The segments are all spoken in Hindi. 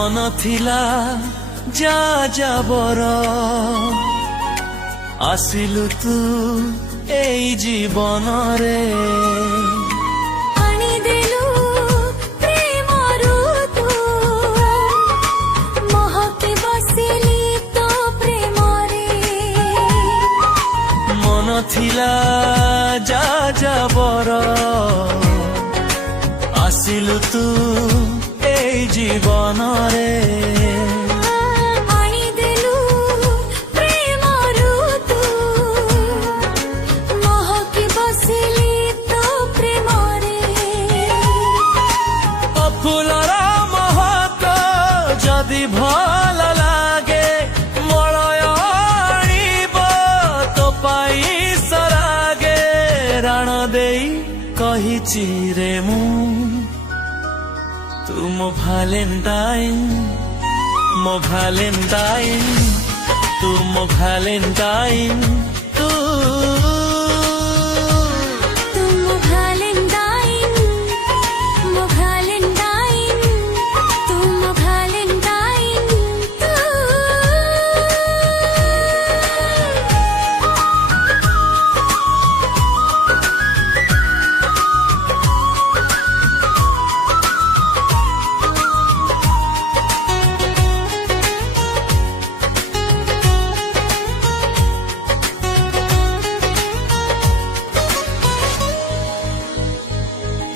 मन थिला जा जाबर आसिलु तू एई जीवन रे थिला जा जाबर आसिलु तू एई जीवन रे फुलर महक जदि भल लागे मलय आनिब तो पाई सरागे राण देई कहिछि रे मु तू मो भैलेंटाइन तू मो भैलेंटाइन तू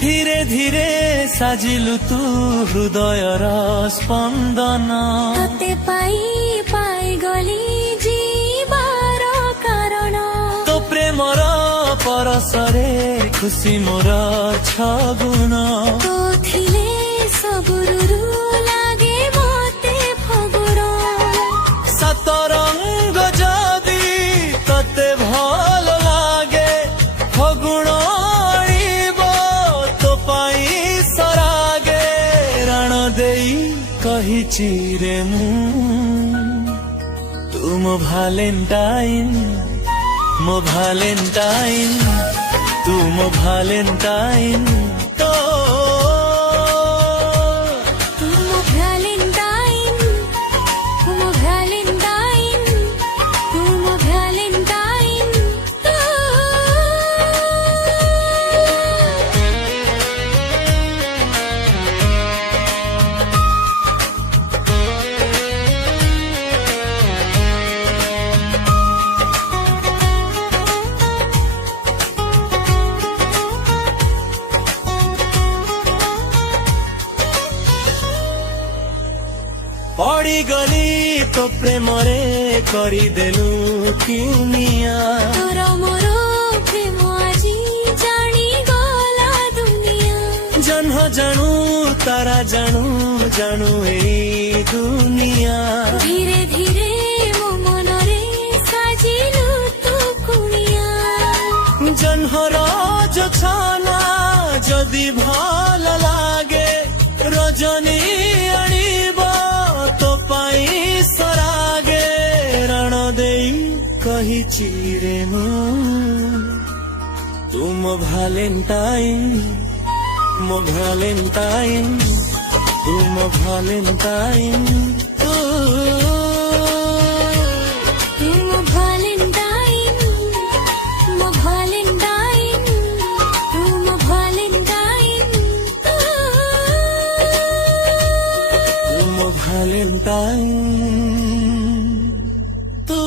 धीरे धीरे साजिलु तू हृदयर स्पंदन तते पाई पाई गली जीवार कारण तो प्रेमर परसरे खुशी मोर छगुण तो थिले सबुरु लागे मते फगुण सतरंग जदि तते भल लागे फगुण कहिछि रे मु तू मो भैलेंटाइन तू मो भैलेंटाइन तो पड़ी गली तो प्रेम रे करी देलु किनिया तोर मोर प्रेम आजी जानी गला दुनिया जन्ह जानू तारा जानू ए दुनिया धीरे धीरे मो मन रे साजिलु तू कुनिया जन्हर जोछना जदि भल लागे रजनी आनिब तो पाई सरागे रण देई कहिछि रे मु तू मो भैलेंटाइन तू मो भैलेंटाइन तू मो भैलेंटाइन तू मो भैलेंटाइन तू मो भैलेंटाइन तू